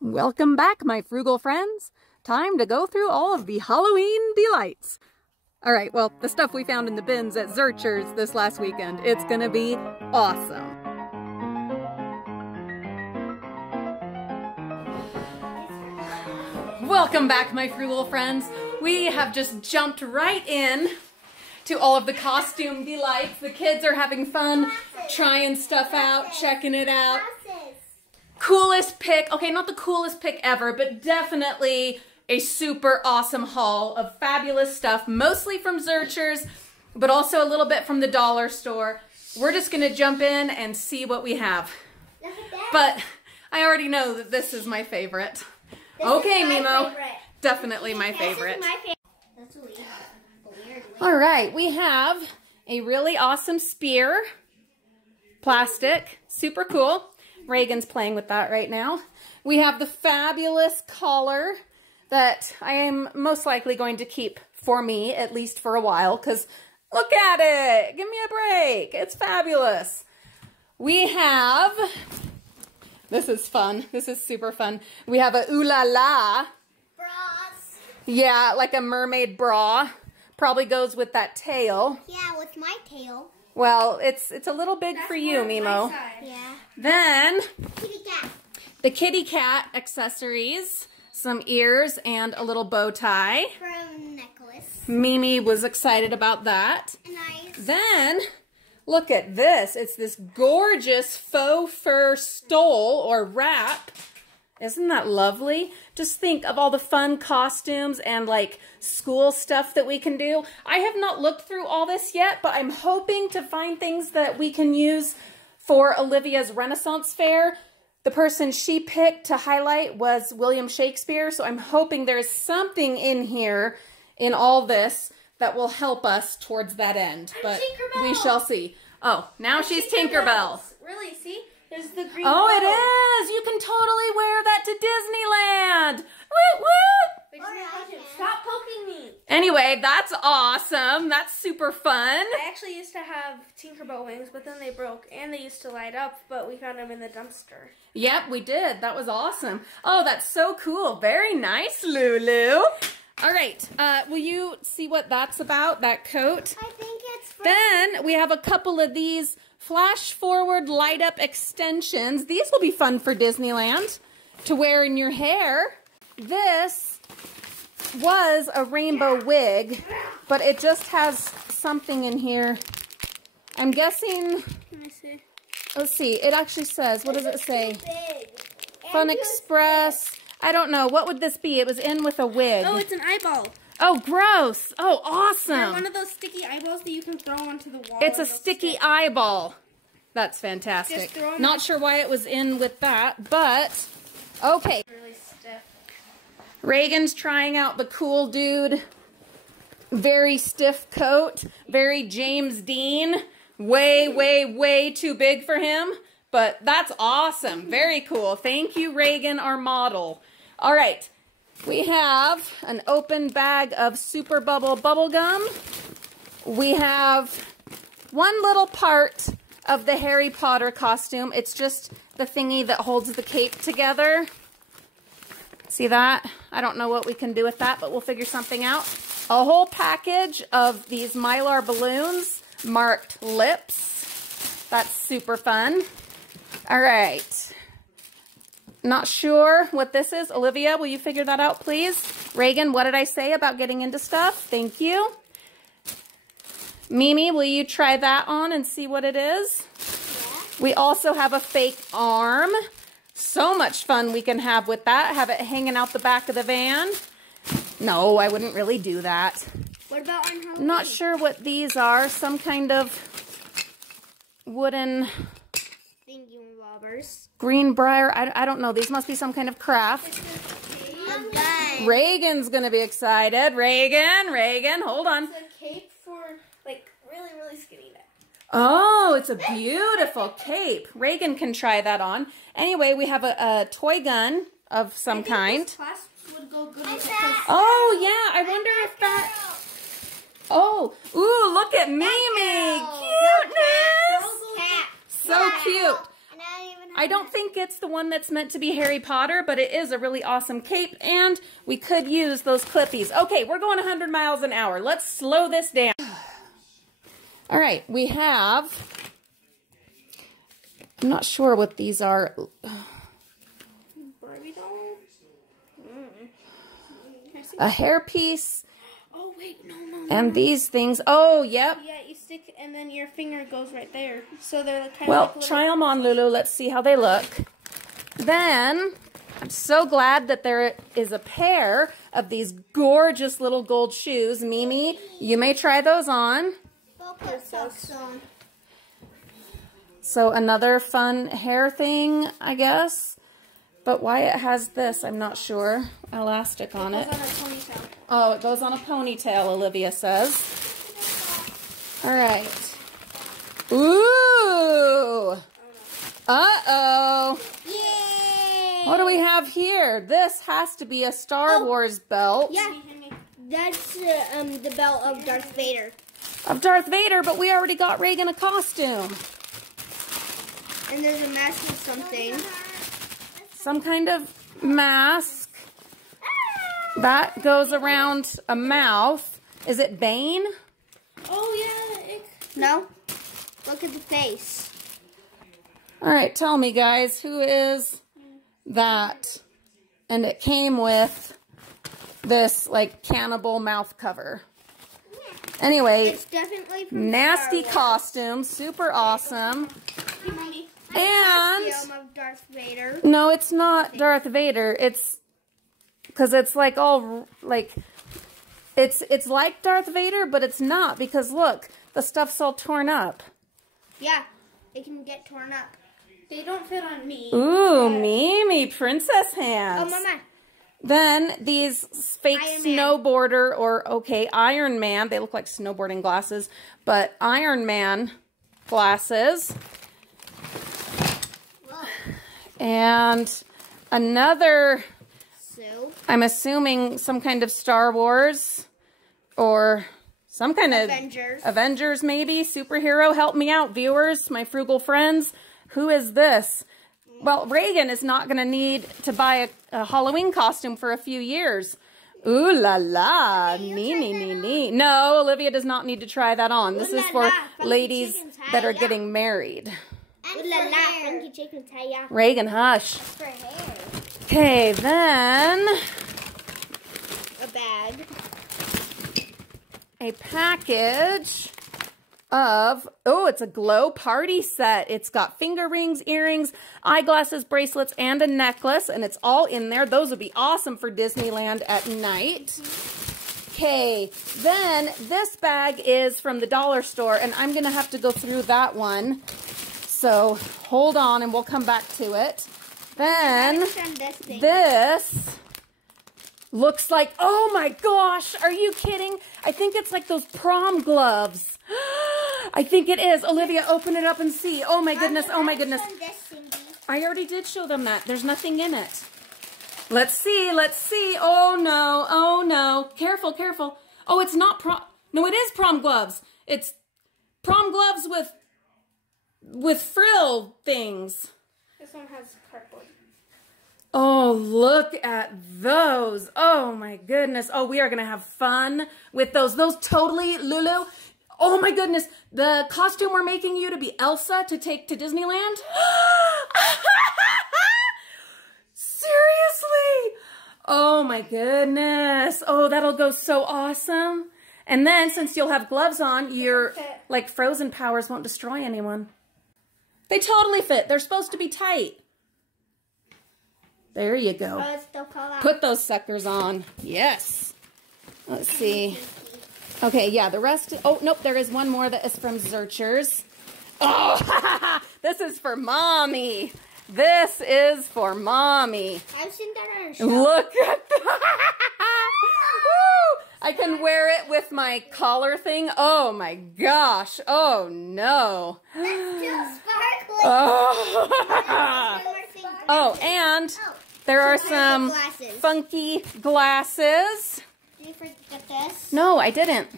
Welcome back, my frugal friends. Time to go through all of the Halloween delights. All right, well, the stuff we found in the bins at Zurcher's this last weekend, it's gonna be awesome. Welcome back, my frugal friends. We have just jumped right in to all of the costume delights. The kids are having fun, trying stuff out, checking it out. Coolest pick, okay, not the coolest pick ever, but definitely a super awesome haul of fabulous stuff, mostly from Zurcher's, but also a little bit from the dollar store. We're just gonna jump in and see what we have. But I already know that this is my favorite. Okay, Mimo, definitely my favorite. All right, we have a really awesome spear, plastic, super cool. Reagan's playing with that right now. We have the fabulous collar that I am most likely going to keep for me, at least for a while, because look at it. Give me a break. It's fabulous. We have, this is fun. This is super fun. We have a ooh la la. Bras. Yeah, like a mermaid bra. Probably goes with that tail. Yeah, with my tail. Well, it's a little big for you, Mimo. Yeah. Then, Kitty cat. the kitty cat accessories, some ears, and a little bow tie. From necklace. Mimi was excited about that. Nice. Then, look at this. It's this gorgeous faux fur stole or wrap. Isn't that lovely? Just think of all the fun costumes and like school stuff that we can do. I have not looked through all this yet, but I'm hoping to find things that we can use for Olivia's Renaissance Fair. The person she picked to highlight was William Shakespeare, so I'm hoping there's something in here in all this that will help us towards that end. But we shall see. Oh, now she's Tinkerbell. Really, see? There's the green Oh, it is! You can totally wear that to Disneyland! Woo woo! Stop poking me. Anyway, that's awesome. That's super fun. I actually used to have Tinkerbell wings, but then they broke, and they used to light up, but we found them in the dumpster. Yep, we did. That was awesome. Oh, that's so cool. Very nice, Lulu. All right, will you see what that's about, that coat? I think it's from... Then we have a couple of these flash forward light up extensions. These will be fun for Disneyland to wear in your hair. This was a rainbow wig, but it just has something in here. I'm guessing, Let me see. let's see, it actually says, what does it say? Big. Fun Express. I don't know. What would this be? It was in with a wig. Oh, it's an eyeball. Oh, gross. Oh, They're awesome. one of those sticky eyeballs that you can throw onto the wall. It's a and they'll sticky stick. eyeball. That's fantastic. Just throw 'em Not sure why it was in with that, but okay. Really stiff. Reagan's trying out the cool dude. Very stiff coat. Very James Dean. Way, way, way too big for him. But that's awesome. Very cool. Thank you, Reagan, our model. All right. We have an open bag of Super Bubble bubble gum. We have one little part of the Harry Potter costume. It's just the thingy that holds the cape together. See that? I don't know what we can do with that, but we'll figure something out. A whole package of these Mylar balloons marked lips. That's super fun. All right. Not sure what this is. Olivia, will you figure that out, please? Reagan, what did I say about getting into stuff? Thank you. Mimi, will you try that on and see what it is? Yeah. We also have a fake arm. So much fun we can have with that. Have it hanging out the back of the van. No, I wouldn't really do that. What about on Halloween? Not sure what these are. Some kind of wooden Thingy-bobbers. Greenbrier. I don't know. These must be some kind of craft. I'm done. Reagan's going to be excited. Reagan, hold on. It's a cape for, like, really, really skinny neck. Oh, it's a beautiful cape. Reagan can try that on. Anyway, we have a toy gun of some kind. This clasp would go good with Oh, yeah. I wonder if that... Oh, ooh, look at Mimi. Cuteness. Cat. So cute. And I even I don't think it's the one that's meant to be Harry Potter, but it is a really awesome cape, and we could use those clippies. Okay, we're going 100 miles an hour. Let's slow this down. All right, we have, I'm not sure what these are. Barbie doll? A hairpiece. Oh, wait, no. And these things. Oh, yep. Yeah, you stick, and then your finger goes right there. So they're kind of Well, like little... try them on, Lulu. Let's see how they look. Then, I'm so glad that there is a pair of these gorgeous little gold shoes. Mimi, you may try those on. So another fun hair thing, I guess. But why it has this, I'm not sure. Elastic on it. It goes on a ponytail. Oh, it goes on a ponytail, Olivia says. All right. Ooh. Uh-oh. Yay! What do we have here? This has to be a Star Wars belt. Yeah, that's the belt of Darth Vader. Of Darth Vader, but we already got Reagan a costume. And there's a mask of something. Some kind of mask. That goes around a mouth. Is it Bane? Oh, yeah. No? Look at the face. All right, tell me, guys, who is that? And it came with this, like, cannibal mouth cover. Anyway, It's definitely from nasty Star Wars. costume, super awesome. And Costume of Darth Vader. no, it's not Darth Vader. It's because it's like all like it's like Darth Vader, but it's not because look, the stuff's all torn up. Yeah, it can get torn up. They don't fit on me. Ooh, Mimi, princess hands. Oh, Mama. Then these fake Iron Man. snowboarder or okay, Iron Man. They look like snowboarding glasses, but Iron Man glasses. Whoa. And another, So, I'm assuming some kind of Star Wars or some kind of Avengers maybe, superhero. Help me out, viewers, my frugal friends. Who is this? Well, Reagan is not going to need to buy a Halloween costume for a few years. Ooh la la, nee. No, Olivia does not need to try that on. This is for ladies that are getting married. Reagan, hush. For hair. Okay, then A bag. a package of, oh, it's a glow party set. It's got finger rings, earrings, eyeglasses, bracelets, and a necklace, and it's all in there. Those would be awesome for Disneyland at night. Okay, then this bag is from the dollar store, and I'm going to have to go through that one. So hold on, and we'll come back to it. Then this looks like, oh my gosh, are you kidding? I think it's like those prom gloves. I think it is. Olivia, open it up and see. Oh my goodness, oh my goodness. I already did show them that. There's nothing in it. Let's see, let's see. Oh no, oh no. Careful, careful. Oh, it's not prom. No, it is prom gloves. It's prom gloves with frill things. This one has cardboard. Oh, look at those. Oh my goodness. Oh, we are going to have fun with those. Those totally, Lulu. Oh my goodness. The costume we're making you to be Elsa to take to Disneyland. Seriously. Oh my goodness. Oh, that'll go so awesome. And then since you'll have gloves on, your like frozen powers won't destroy anyone. They totally fit. They're supposed to be tight. There you go. Oh, it's still called out. Put those suckers on. Yes. Let's see. Okay, yeah, the rest. Oh, nope, there is one more that is from Zurchers. Oh, this is for Mommy. This is for Mommy. I've seen that on a show. Look at that. Woo! I can wear it with my collar thing. Oh my gosh. Oh no. It's still sparkling. Oh. Oh, and there are some glasses. funky glasses. Did you forget this? No, I didn't.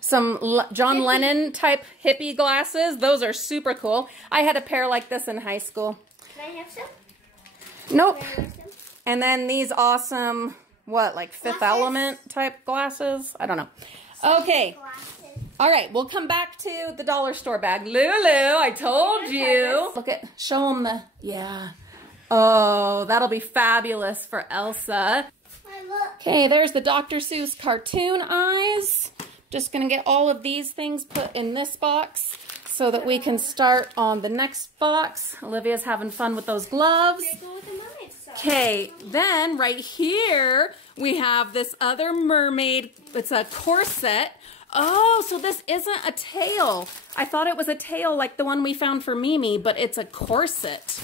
Some John Lennon type hippie glasses. Those are super cool. I had a pair like this in high school. Can I have some? Nope. Can I have some? And then these awesome, what, like Fifth Element type glasses? I don't know. Okay. Glasses. All right, we'll come back to the dollar store bag. Lulu, I told you. Look at, show them the, yeah. Oh, that'll be fabulous for Elsa. Okay, there's the Dr. Seuss cartoon eyes. Just gonna get all of these things put in this box so that we can start on the next box. Olivia's having fun with those gloves. Okay, then right here we have this other mermaid. It's a corset. Oh, so this isn't a tail. I thought it was a tail like the one we found for Mimi, but it's a corset.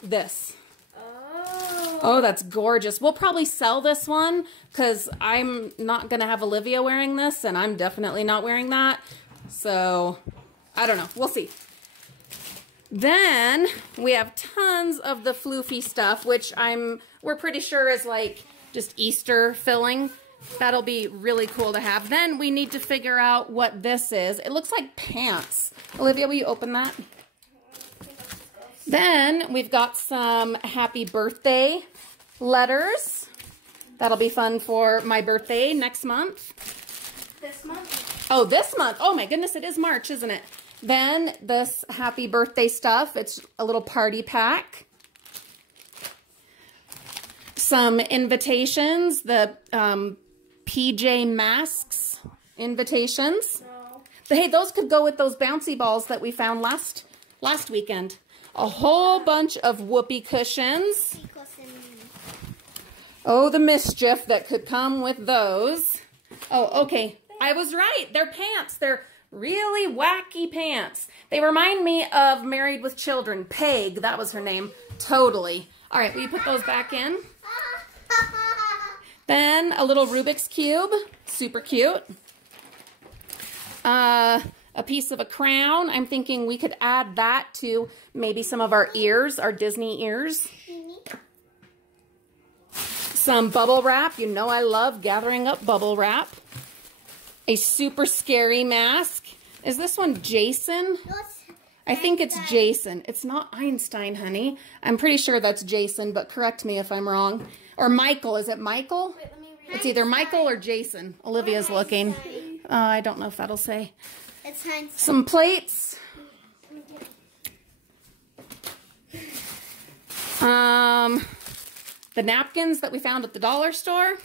This. Oh, that's gorgeous. We'll probably sell this one because I'm not going to have Olivia wearing this, and I'm definitely not wearing that. So, I don't know. We'll see. Then we have tons of the floofy stuff, which we're pretty sure is like just Easter filling. That'll be really cool to have. Then we need to figure out what this is. It looks like pants. Olivia, will you open that? Then we've got some happy birthday letters. That'll be fun for my birthday next month. This month? Oh, this month. Oh my goodness, it is March, isn't it? Then this happy birthday stuff. It's a little party pack. Some invitations. The PJ Masks invitations. No. But hey, those could go with those bouncy balls that we found last weekend. A whole bunch of whoopee cushions. Oh, the mischief that could come with those. Oh, okay. I was right. They're pants. They're really wacky pants. They remind me of Married with Children. Peg, that was her name. Totally. All right, will you put those back in? Then a little Rubik's Cube. Super cute. A piece of a crown. I'm thinking we could add that to maybe some of our ears, our Disney ears. Some bubble wrap. You know I love gathering up bubble wrap. A super scary mask. Is this one Jason? I think it's Jason. It's not Einstein, honey. I'm pretty sure that's Jason, but correct me if I'm wrong. Or Michael. Is it Michael? Wait, let me read. It's either Michael or Jason. Olivia's looking. I don't know if that'll say. It's Einstein. Some plates. The napkins that we found at the dollar store.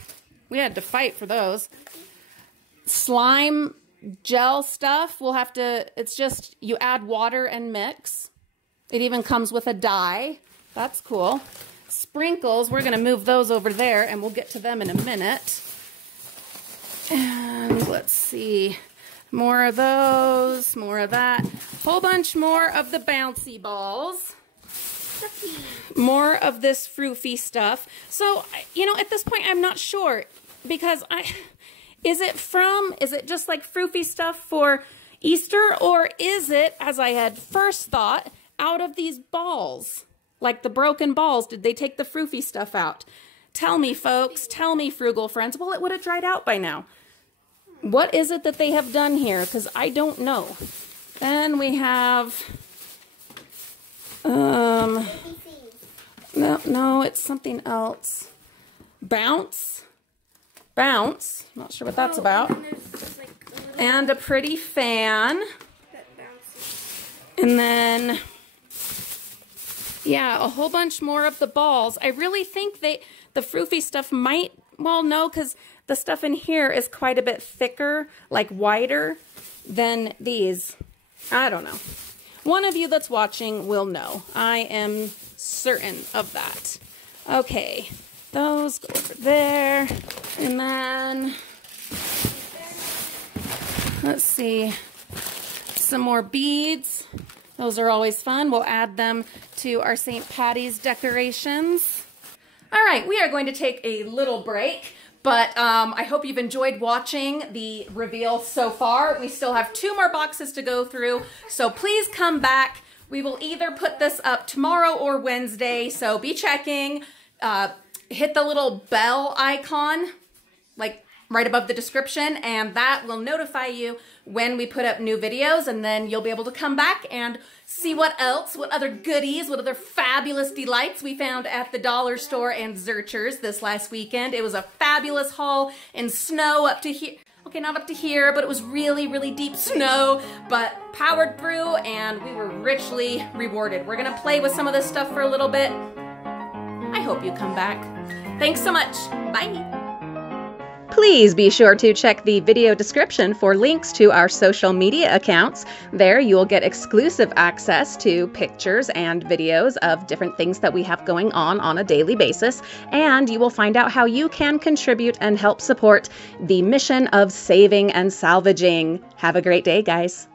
We had to fight for those. Slime gel stuff. We'll have to, it's just, you add water and mix. It even comes with a dye. That's cool. Sprinkles. We're going to move those over there and we'll get to them in a minute. And let's see. More of those, more of that. Whole bunch more of the bouncy balls. More of this froofy stuff. So, you know, at this point, I'm not sure because is it just like froofy stuff for Easter, or is it, as I had first thought, out of these balls? Like the broken balls, did they take the froofy stuff out? Tell me, folks. Tell me, Frugal friends. Well, it would have dried out by now. What is it that they have done here? Because I don't know. Then we have, no, it's something else. Bounce. Not sure what that's about. And there's just like a little And a pretty fan. that bounces. And then, yeah, a whole bunch more of the balls. I really think the froofy stuff might, well, no, because the stuff in here is quite a bit thicker, like wider than these. I don't know. One of you that's watching will know. I am certain of that. Okay, those go over there. And then, let's see, some more beads. Those are always fun. We'll add them to our St. Patty's decorations. All right, we are going to take a little break. But I hope you've enjoyed watching the reveal so far. We still have 2 more boxes to go through, so please come back. We will either put this up tomorrow or Wednesday, so be checking. Hit the little bell icon, like right above the description, and that will notify you when we put up new videos, and then you'll be able to come back and see what else, what other goodies, what other fabulous delights we found at the dollar store and Zurcher's this last weekend. It was a fabulous haul in snow up to here. Okay, not up to here, but it was really, really deep snow, but powered through, and we were richly rewarded. We're gonna play with some of this stuff for a little bit. I hope you come back. Thanks so much. Bye. Please be sure to check the video description for links to our social media accounts. There you will get exclusive access to pictures and videos of different things that we have going on a daily basis, and you will find out how you can contribute and help support the mission of saving and salvaging. Have a great day, guys.